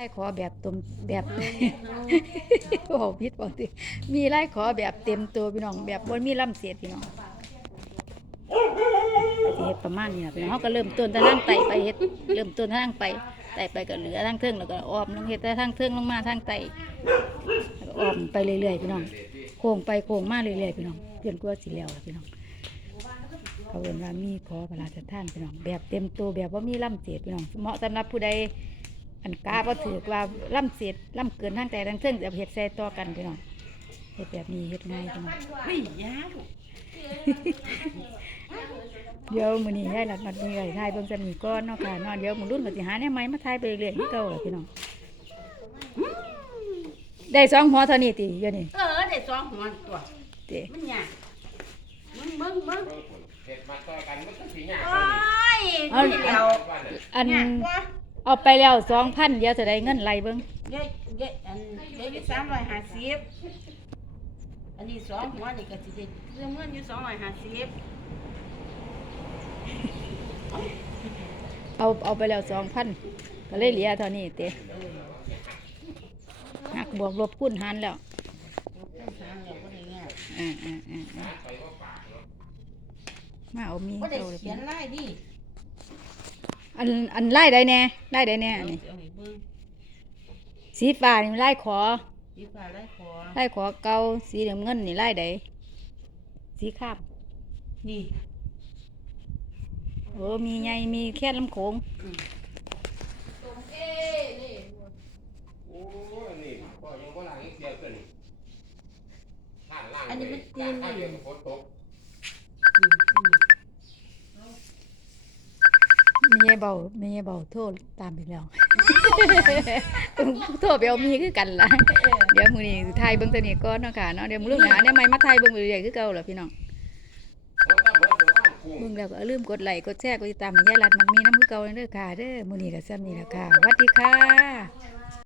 ไล่ขอแบบตมแบบบอกพิษบอกติมีไล่ขอแบบเต็มตัวพี่น้องแบบบนมีลำเสียดพี่น้องสิเฮ็ดประมาณนี้นะพี่น้องเขาก็เริ่มต้นทางไต่ไปเฮ็ดเริ่มต้นทางไปไต่ไปก็เหลือทางเทิงแล้วก็อ้อมลงเฮ็ดแต่ทางเทิงลงมาทางไต่แล้วก็อ้อมไปเรื่อยๆพี่น้องโค้งไปโค้งมาเรื่อยๆพี่น้องเพื่อนกลัวสิแล้วล่ะพี่น้องเขาเรียนว่ามีขอพระราชทานพี่น้องแบบเต็มตัวแบบว่ามีล่ำเสียดพี่น้องเหมาะสำหรับผู้ใด อันกาบ่ถือว่าล่ำเสียดล่ำเกินทางใจทางเทิงจะเฮ็ดใส่ต่อกันพี่น้องเฮ็ดแบบนี้เฮ็ดง่ายพี่น้องเฮ้ยยาลูกเดี๋ยวมื้อนี้ได้รัดมัดมีไว้ทายเบิ่งจะมีก้อนเนาะค่ะเนาะเดี๋ยวมื้อรุ่นก็สิหาแนวใหม่มาทายไปเรื่อยๆคือเก่าล่ะพี่น้องได้สองหัวเท่านี้ติเดี๋ยวนี้เออได้สองหัวตัวติมันยากมึงมึงมึงเห็ดมาต่อกันมันก็สีหยาโอ้ยนี่เดียวอันยากกว่า เอาไปแล้ว2,000เดี๋ยวจะได้เงินไหลเบิ่งเย้เย้อันเย้อยู่สามร้อยห้าสิบอันนี้สองหัวนี่ก็สิได้เรื่องเงินอยู่สองร้อยห้าสิบเอาเอาไปแล้ว2,000ก็เลยเหลือเท่านี้ติเออหักบวกลบคูณหารแล้วลูกเป็นทางแล้วก็ได้เงี้ยอ่าอ่าอ่าอ่ามาเอามีก็ได้เอาเลยเขียนไล่ดิ อันอันไล่ได้แน่ไล่ได้แน่อันนี้เอาให้เบิ่งสีฟ้านี่มันไล่ขอสีฟ้าไล่ขอไล่ขอเก่าสีน้ำเงินนี่ไล่ใดสีข้ามนี่โอ้มีใหญ่มีแค่ลำโขงอืมโอ้ยนี่พ่อยังบ่ล้างอีกเสียเกินนี่ท่านล้างอันนี้มันตีน ข้าวเดีนี่ยวก็ฝนตกอื มอืมมีใหญ่เบามีใหญ่เบาโทษตามไปแล้วโทษไปเอามีคือกันล่ะเดี๋ยวมื้อนี้สิถ่ายเบิ่งตัวนี้ก่อนเนาะค่ะเนาะเดี๋ยวมื้อรุ่นหาเนี่ยใหม่มาถ่ายเบิ่งเรื่อยๆคือเก่าล่ะพี่น้องฝนตกเบิดเดี๋ยวบ้านกุ้งเบิ่งแล้วก็อย่าลืมกดไลค์กดแชร์กดติดตามให้ยายรัดมันมีน้ำคือเก่าเด้อค่ะเด้อมื้อนี้ก็ซ้ำนี้ล่ะค่ะสวัสดีค่ะ